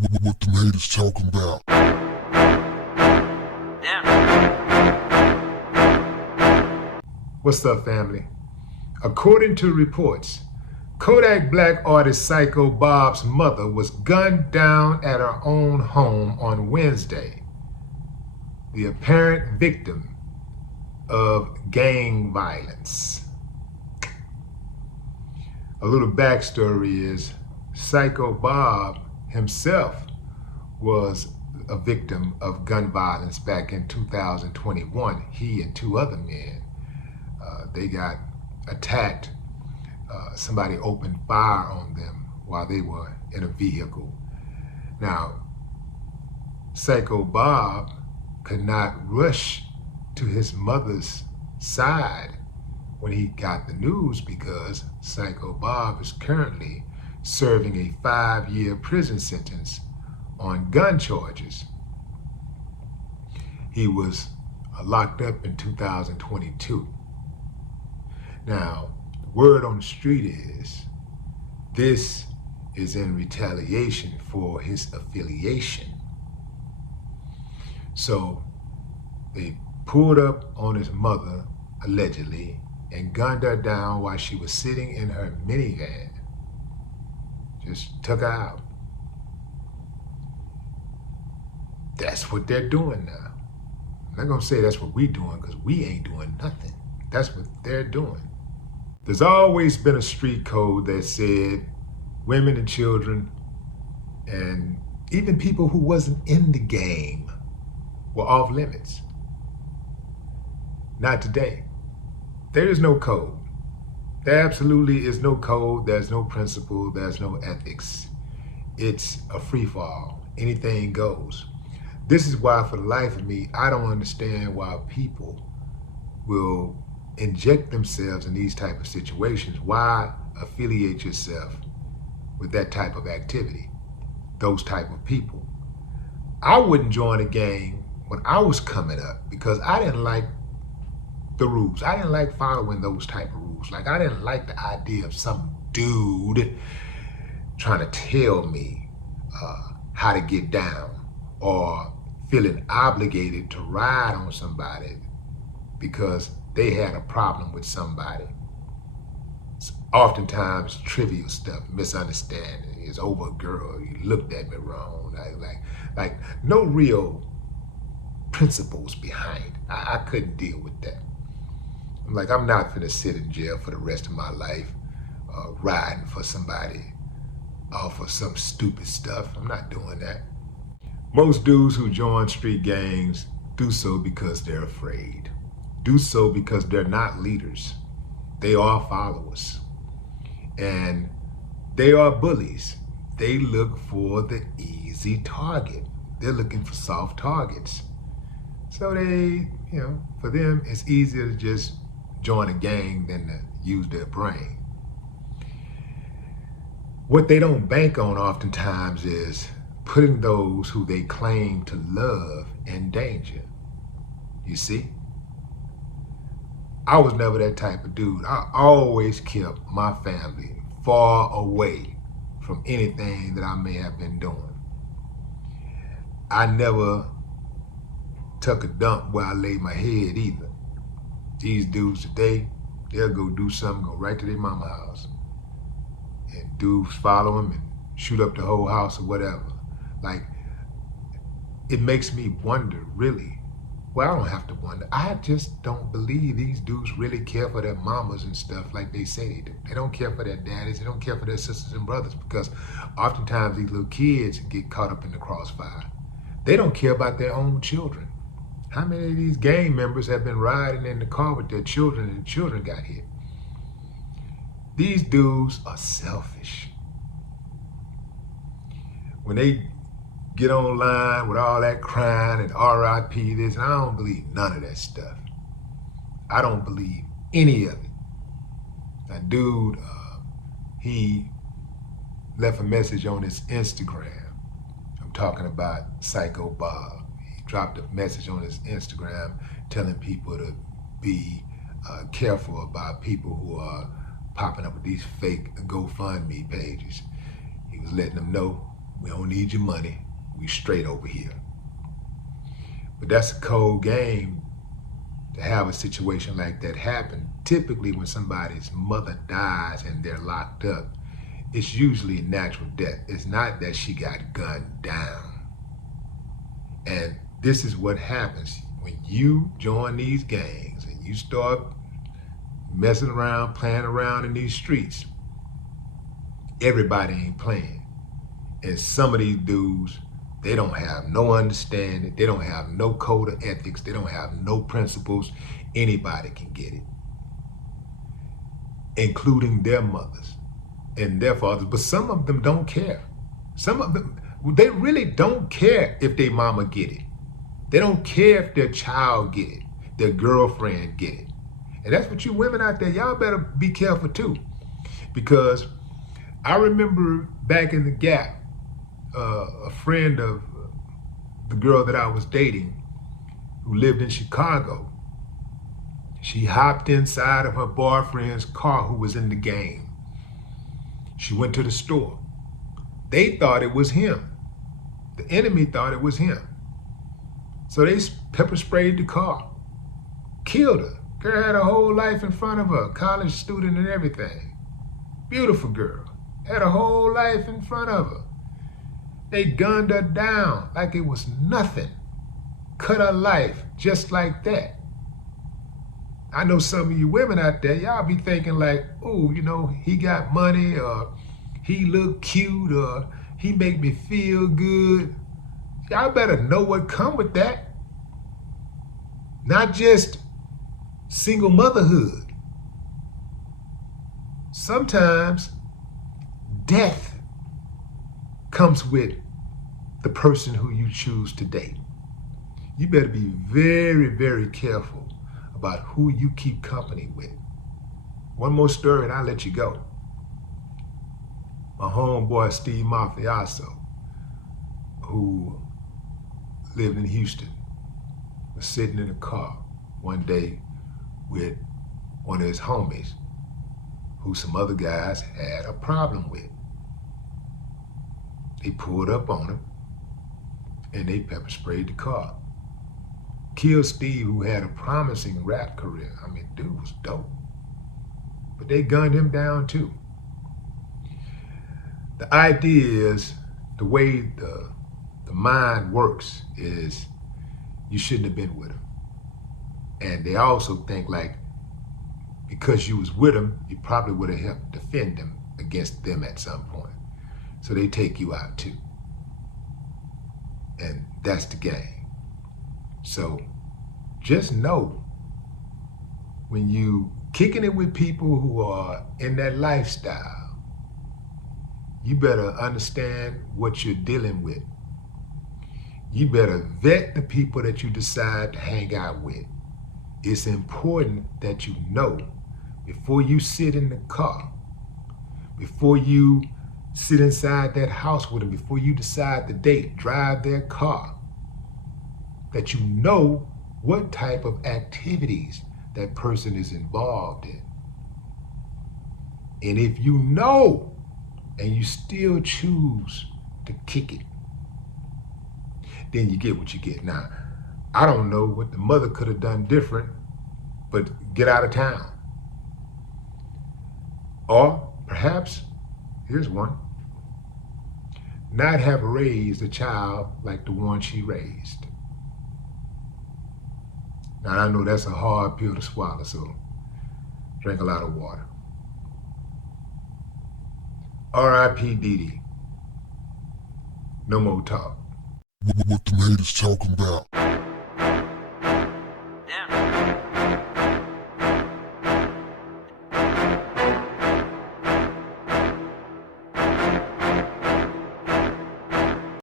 What them haters talking about? What's up, family? According to reports, Kodak Black artist SYKO Bob's mother was gunned down at her own home on Wednesday, the apparent victim of gang violence. A little backstory is SYKO Bob himself was a victim of gun violence back in 2021. He and two other men, they got attacked. Somebody opened fire on them while they were in a vehicle. Now, SYKO Bob could not rush to his mother's side when he got the news because SYKO Bob is currently serving a 5-year prison sentence on gun charges. He was locked up in 2022. Now, the word on the street is this is in retaliation for his affiliation. So they pulled up on his mother, allegedly, and gunned her down while she was sitting in her minivan. Just took her out. That's what they're doing now. I'm not gonna say that's what we're doing because we ain't doing nothing. That's what they're doing. There's always been a street code that said women and children and even people who wasn't in the game were off limits. Not today. There is no code. There absolutely is no code, there's no principle, there's no ethics. It's a free-fall. Anything goes. This is why, for the life of me, I don't understand why people will inject themselves in these type of situations. Why affiliate yourself with that type of activity, those type of people? I wouldn't join a gang when I was coming up because I didn't like the rules. I didn't like following those type of rules. Like, I didn't like the idea of some dude trying to tell me how to get down or feeling obligated to ride on somebody because they had a problem with somebody. It's oftentimes trivial stuff, misunderstanding. It's over a girl, you looked at me wrong. Like no real principles behind. I couldn't deal with that. I'm like, I'm not finna sit in jail for the rest of my life riding for somebody off of some stupid stuff. I'm not doing that. Most dudes who join street gangs do so because they're afraid. Do so because they're not leaders. They are followers. And they are bullies. They look for the easy target. They're looking for soft targets. So they, for them, it's easier to just join a gang than to use their brain. What they don't bank on oftentimes is putting those who they claim to love in danger. You see? I was never that type of dude. I always kept my family far away from anything that I may have been doing. I never took a dump where I laid my head either. These dudes today, they'll go do something, go right to their mama house. And dudes follow them and shoot up the whole house or whatever. Like, it makes me wonder, really. Well, I don't have to wonder. I just don't believe these dudes really care for their mamas and stuff like they say they do. They don't care for their daddies. They don't care for their sisters and brothers because oftentimes these little kids get caught up in the crossfire. They don't care about their own children. How many of these gang members have been riding in the car with their children and the children got hit? These dudes are selfish. When they get online with all that crying and RIP this, and I don't believe none of that stuff. I don't believe any of it. That dude, he left a message on his Instagram. I'm talking about SYKO Bob. He dropped a message on his Instagram telling people to be careful about people who are popping up with these fake GoFundMe pages. He was letting them know We don't need your money. We straight over here. But that's a cold game to have a situation like that happen. Typically when somebody's mother dies and they're locked up, it's usually natural death. It's not that she got gunned down. And this is what happens when you join these gangs and you start messing around, playing around in these streets. Everybody ain't playing. And some of these dudes, they don't have no understanding. They don't have no code of ethics. They don't have no principles. Anybody can get it, including their mothers and their fathers. But some of them don't care. Some of them, they really don't care if their mama get it. They don't care if their child get it, their girlfriend get it. And that's what you women out there, y'all better be careful too. Because I remember back in the Gap, a friend of the girl that I was dating who lived in Chicago, she hopped inside of her boyfriend's car who was in the game. She went to the store. They thought it was him. The enemy thought it was him. So they pepper sprayed the car, killed her. Girl had a whole life in front of her, college student and everything. Beautiful girl, had a whole life in front of her. They gunned her down like it was nothing. Cut her life just like that. I know some of you women out there, y'all be thinking like, oh, you know, he got money, or he look cute, or he make me feel good. Y'all better know what come with that. Not just single motherhood. Sometimes death comes with the person who you choose to date. You better be very, very careful about who you keep company with. One more story and I'll let you go. My homeboy Steve Mafioso, who lived in Houston, was sitting in a car one day with one of his homies who some other guys had a problem with. They pulled up on him and they pepper sprayed the car. Killed Steve, who had a promising rap career. I mean, dude was dope. But they gunned him down too. The idea is, the way the mind works is, you shouldn't have been with him. And they also think like, because you was with him, you probably would have helped defend him against them at some point. So they take you out too. And that's the game. So just know, when you kicking it with people who are in that lifestyle, you better understand what you're dealing with. You better vet the people that you decide to hang out with. It's important that you know before you sit in the car, before you sit inside that house with them, before you decide to date, drive their car, that you know what type of activities that person is involved in. And if you know and you still choose to kick it, then you get what you get. Now, I don't know what the mother could have done different, but get out of town. Or perhaps, here's one, not have raised a child like the one she raised. Now, I know that's a hard pill to swallow, so drink a lot of water. R.I.P. Didi. No more talk. What the haters talking about?